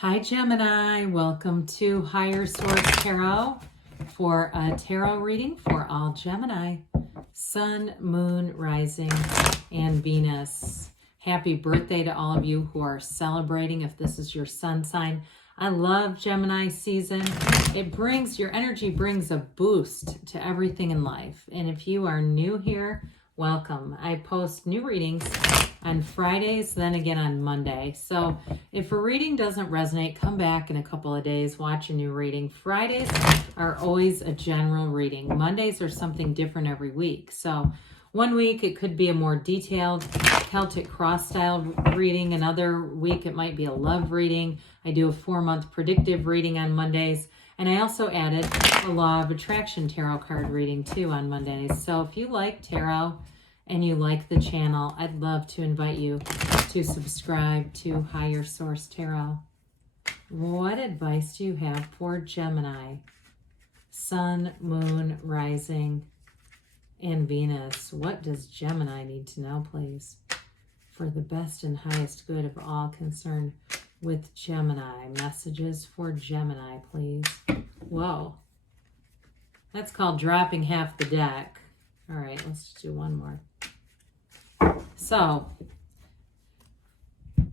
Hi Gemini, welcome to Higher Source Tarot for a tarot reading for all Gemini, Sun, Moon, Rising, and Venus. Happy birthday to all of you who are celebrating if this is your sun sign. I love Gemini season. Your energy brings a boost to everything in life. And if you are new here, welcome. I post new readings on Fridays, then again on Monday. So if a reading doesn't resonate, come back in a couple of days, watch a new reading. Fridays are always a general reading. Mondays are something different every week. So one week it could be a more detailed Celtic cross style reading. Another week it might be a love reading. I do a 4-month predictive reading on Mondays. And I also added a Law of Attraction tarot card reading too on Mondays. So if you like tarot and you like the channel, I'd love to invite you to subscribe to Higher Source Tarot. What advice do you have for Gemini, Sun, Moon, Rising, and Venus? What does Gemini need to know, please, for the best and highest good of all concerned with Gemini? Messages for Gemini, please. Whoa. That's called dropping half the deck. All right, let's do one more. So, let's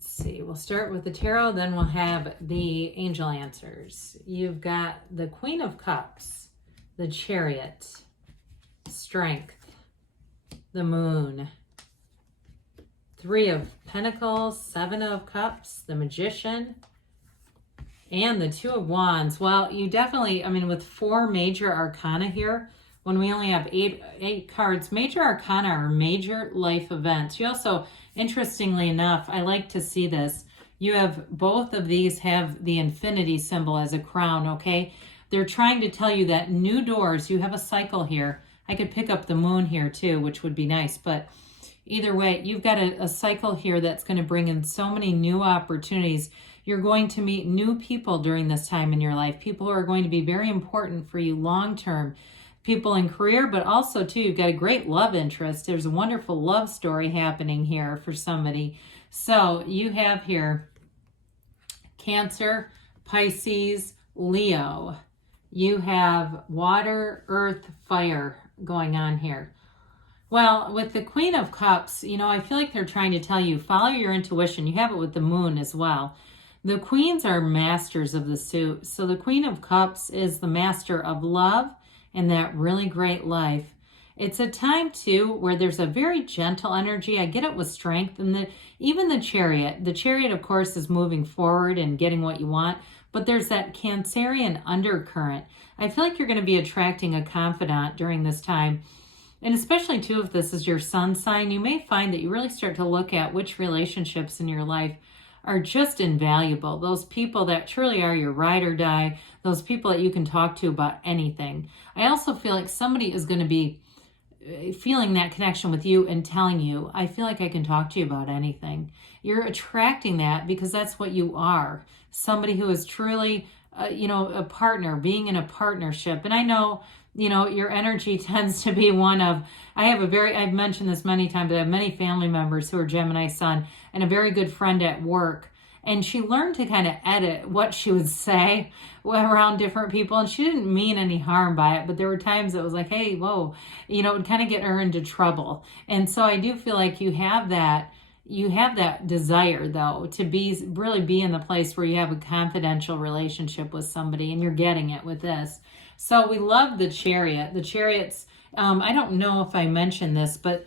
see. We'll start with the tarot, then we'll have the angel answers. You've got the Queen of Cups, the Chariot, Strength, the Moon, 3 of Pentacles, 7 of Cups, the Magician, and the 2 of Wands. Well, you definitely, with 4 major arcana here, when we only have eight cards, major arcana are major life events. You also, interestingly enough, I like to see this. You have both of these have the infinity symbol as a crown, okay? They're trying to tell you that new doors, you have a cycle here. I could pick up the moon here too, which would be nice, but either way, you've got a cycle here that's going to bring in so many new opportunities. You're going to meet new people during this time in your life, people who are going to be very important for you long-term, people in career, but also too, you've got a great love interest. There's a wonderful love story happening here for somebody. So you have here Cancer, Pisces, Leo. You have water, earth, fire going on here. Well, with the Queen of Cups, I feel like they're trying to tell you, follow your intuition. You have it with the moon as well. The queens are masters of the suit. So the Queen of Cups is the master of love and that really great life. It's a time too where there's a very gentle energy. I get it with Strength, and even the Chariot. The Chariot, of course, is moving forward and getting what you want, but there's that Cancerian undercurrent. I feel like you're going to be attracting a confidant during this time. And especially too, if this is your sun sign, you may find that you really start to look at which relationships in your life are just invaluable. Those people that truly are your ride or die, those people that you can talk to about anything. I also feel like somebody is going to be feeling that connection with you and telling you, I feel like I can talk to you about anything. You're attracting that because that's what you are. Somebody who is truly, a partner, being in a partnership. And I know, your energy tends to be one of, I've mentioned this many times, I have many family members who are Gemini sun and a very good friend at work. And she learned to kind of edit what she would say around different people. And she didn't mean any harm by it, but there were times it was like, hey, whoa, it would kind of get her into trouble. And so I do feel like you have that desire though, to really be in the place where you have a confidential relationship with somebody, and you're getting it with this. So we love the Chariot. The Chariots, I don't know if I mentioned this, but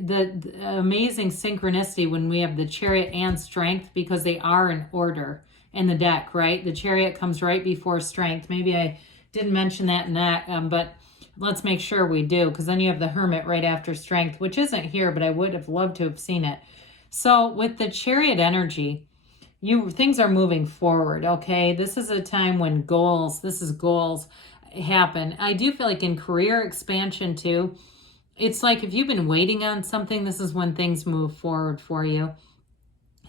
the amazing synchronicity when we have the Chariot and Strength, because they are in order in the deck, right? The Chariot comes right before Strength. Maybe I didn't mention that in that, but let's make sure we do, because then you have the Hermit right after Strength, which isn't here, but I would have loved to have seen it. So with the Chariot energy, things are moving forward, okay? This is a time when goals happen. I do feel like in career expansion too, it's like if you've been waiting on something, this is when things move forward for you.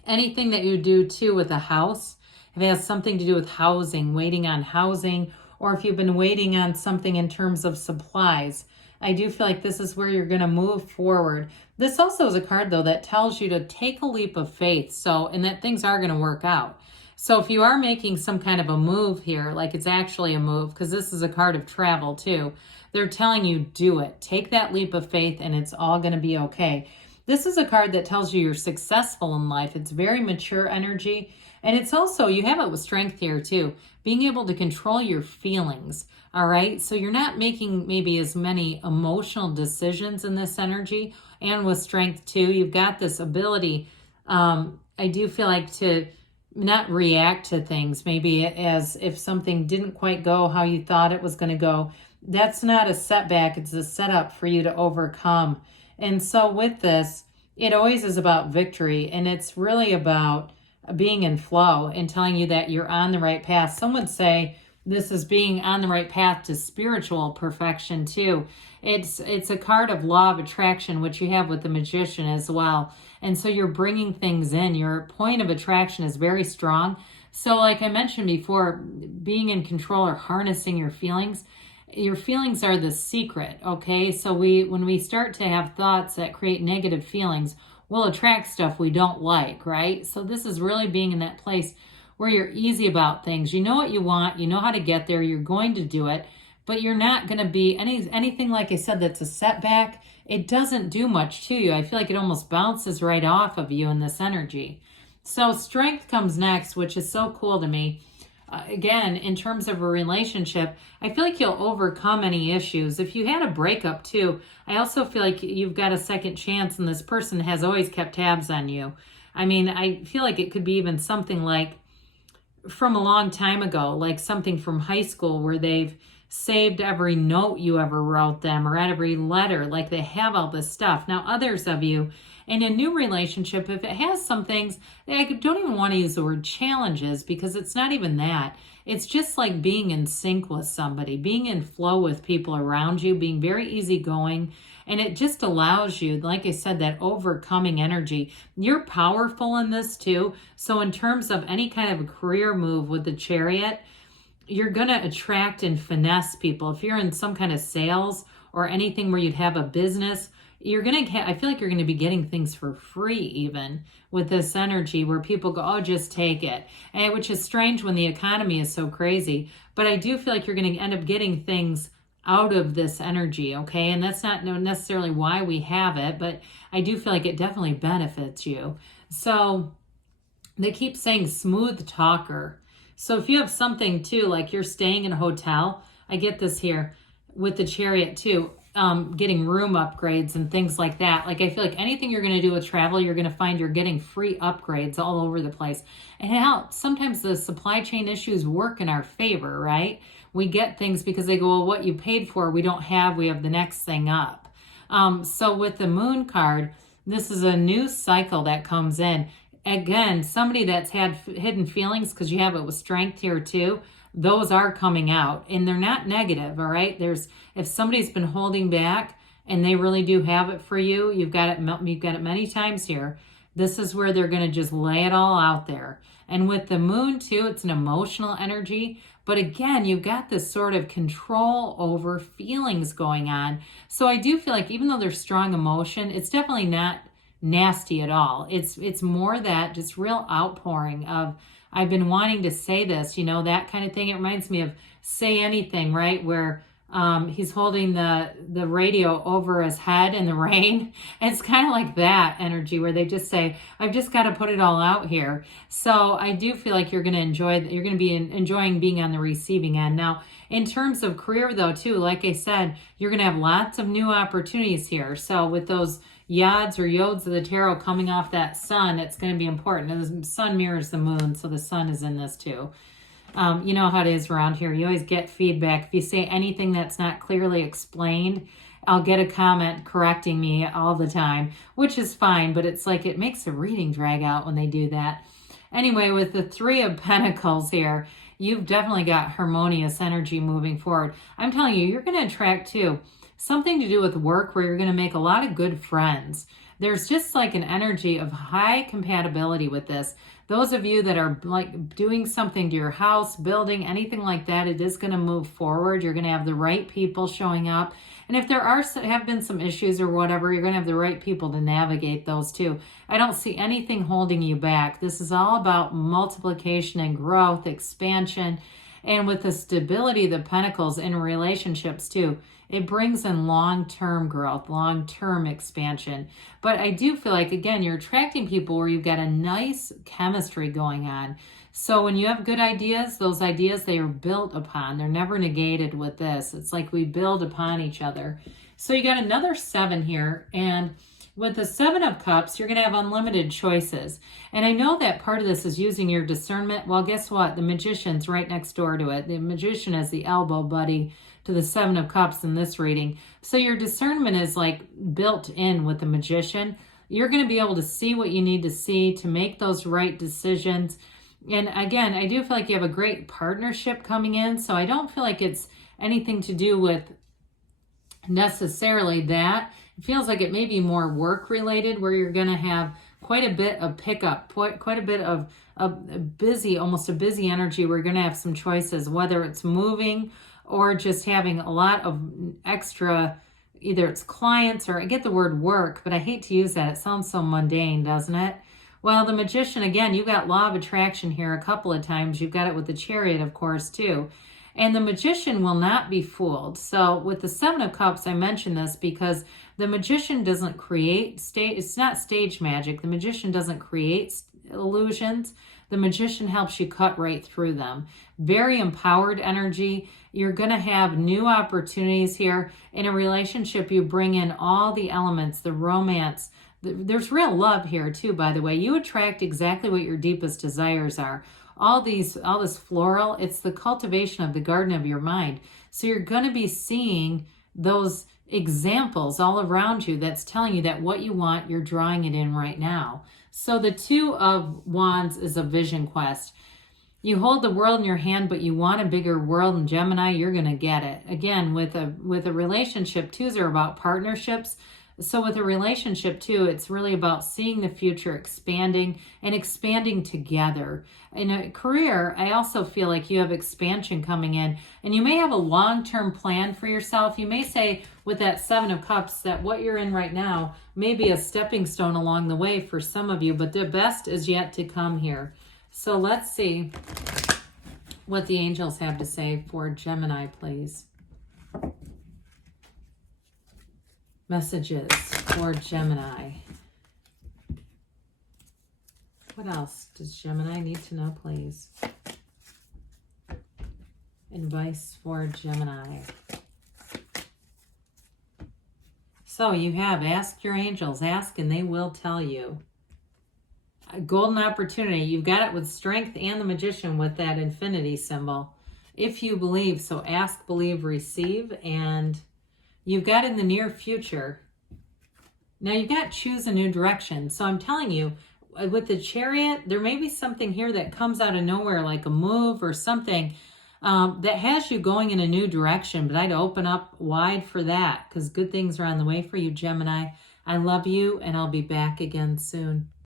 Anything that you do too with a house, if it has something to do with housing, waiting on housing, or if you've been waiting on something in terms of supplies, I do feel like this is where you're going to move forward. This also is a card, though, that tells you to take a leap of faith. So, and that things are going to work out. So if you are making some kind of a move here, like it's actually a move, because this is a card of travel too, they're telling you do it. Take that leap of faith and it's all going to be okay. This is a card that tells you you're successful in life. It's very mature energy. And it's also, you have it with strength here too, being able to control your feelings. All right. So you're not making maybe as many emotional decisions in this energy. And with strength too, you've got this ability, I do feel like, to not react to things maybe as if something didn't quite go how you thought it was going to go. That's not a setback. It's a setup for you to overcome. And so with this, it always is about victory, and it's really about being in flow and telling you that you're on the right path. Some would say this is being on the right path to spiritual perfection too. It's a card of law of attraction, which you have with the Magician as well. And so you're bringing things in. Your point of attraction is very strong. So like I mentioned before, being in control or harnessing your feelings are the secret, okay? So when we start to have thoughts that create negative feelings, we'll attract stuff we don't like, right? So this is really being in that place where you're easy about things. You know what you want, you know how to get there, you're going to do it, but you're not going to be anything, like I said, that's a setback. It doesn't do much to you. I feel like it almost bounces right off of you in this energy. So strength comes next, which is so cool to me. Again, in terms of a relationship, I feel like you'll overcome any issues. If you had a breakup too, I also feel like you've got a second chance and this person has always kept tabs on you. I mean, I feel like it could be even something like from a long time ago, like something from high school where they've saved every note you ever wrote them or every letter, like they have all this stuff. Now, others of you in a new relationship, if it has some things, I don't even want to use the word challenges because it's not even that. It's just like being in sync with somebody, being in flow with people around you, being very easygoing. And it just allows you, like I said, that overcoming energy. You're powerful in this too. So in terms of any kind of a career move with the Chariot, you're going to attract and finesse people. If you're in some kind of sales or anything where you'd have a business, you're going to I feel like you're going to be getting things for free even with this energy where people go, oh, just take it. And which is strange when the economy is so crazy. But I do feel like you're going to end up getting things out of this energy, okay? And that's not necessarily why we have it, but I do feel like it definitely benefits you. So they keep saying smooth talker. So if you have something too, like you're staying in a hotel, I get this here with the Chariot too, getting room upgrades and things like that. Like I feel like anything you're going to do with travel, you're going to find you're getting free upgrades all over the place. And hell, sometimes the supply chain issues work in our favor, right? We get things because they go, well, what you paid for, we don't have, we have the next thing up. So with the Moon card, this is a new cycle that comes in. Again, somebody that's had hidden feelings, because you have it with strength here too, those are coming out and they're not negative. All right. If somebody's been holding back and they really do have it for you, you've got it many times here. This is where they're going to just lay it all out there. And with the Moon too, it's an emotional energy. But again, you've got this sort of control over feelings going on. So I do feel like even though there's strong emotion, it's definitely not nasty at all. It's more that just real outpouring of, I've been wanting to say this, that kind of thing. It reminds me of Say Anything, right? Where he's holding the radio over his head in the rain. It's kind of like that energy where they just say, I've just got to put it all out here. So I do feel like you're going to be enjoying being on the receiving end. Now, in terms of career though, too, like I said, you're going to have lots of new opportunities here. So with those yods or yods of the tarot coming off that sun, it's going to be important. And the sun mirrors the moon, so the sun is in this too. You know how it is around here. You always get feedback. If you say anything that's not clearly explained, I'll get a comment correcting me all the time, which is fine, but it's like it makes the reading drag out when they do that. Anyway, with the Three of Pentacles here, you've definitely got harmonious energy moving forward. I'm telling you, you're going to attract too something to do with work where you're going to make a lot of good friends. There's just like an energy of high compatibility with this. Those of you that are like doing something to your house, building, anything like that, it is going to move forward. You're going to have the right people showing up. And if there have been some issues or whatever, you're going to have the right people to navigate those too. I don't see anything holding you back. This is all about multiplication and growth, expansion, and with the stability of the pentacles in relationships too. It brings in long-term growth, long-term expansion. But I do feel like, again, you're attracting people where you've got a nice chemistry going on. So when you have good ideas, those ideas, they are built upon. They're never negated with this. It's like we build upon each other. So you got another 7 here. And with the 7 of Cups, you're going to have unlimited choices. And I know that part of this is using your discernment. Well, guess what? The Magician's right next door to it. The Magician is the elbow buddy to the 7 of Cups in this reading. So your discernment is like built in with the Magician. You're going to be able to see what you need to see to make those right decisions. And again, I do feel like you have a great partnership coming in. So I don't feel like it's anything to do with necessarily that. It feels like it may be more work related, where you're going to have quite a bit of pickup, quite a bit of almost a busy energy. We're going to have some choices, whether it's moving or just having a lot of extra, either it's clients or I get the word work, but I hate to use that. It sounds so mundane, doesn't it? Well, the Magician, again, you got law of attraction here a couple of times. You've got it with the Chariot, of course, too. And the Magician will not be fooled. So with the 7 of Cups, I mention this because the Magician doesn't create it's not stage magic. The Magician doesn't create illusions. The Magician helps you cut right through them. Very empowered energy. You're going to have new opportunities here. In a relationship, you bring in all the elements, the romance. There's real love here too, by the way. You attract exactly what your deepest desires are. All this floral, it's the cultivation of the garden of your mind. So you're going to be seeing those examples all around you that's telling you that what you want, you're drawing it in right now. So the 2 of Wands is a vision quest. You hold the world in your hand, but you want a bigger world. In Gemini, you're going to get it. Again, with a relationship, 2s are about partnerships. So with a relationship too, it's really about seeing the future, expanding and expanding together. In a career, I also feel like you have expansion coming in, and you may have a long-term plan for yourself. You may say with that 7 of Cups that what you're in right now may be a stepping stone along the way for some of you, but the best is yet to come here. So let's see what the angels have to say for Gemini, please. Messages for Gemini. What else does Gemini need to know, please? Advice for Gemini. So you have ask your angels, ask and they will tell you. A golden opportunity. You've got it with Strength and the Magician with that infinity symbol. If you believe, so ask, believe, receive, and you've got in the near future. Now you've got choose a new direction. So I'm telling you, with the Chariot, there may be something here that comes out of nowhere, like a move or something that has you going in a new direction. But I'd open up wide for that because good things are on the way for you, Gemini. I love you, and I'll be back again soon.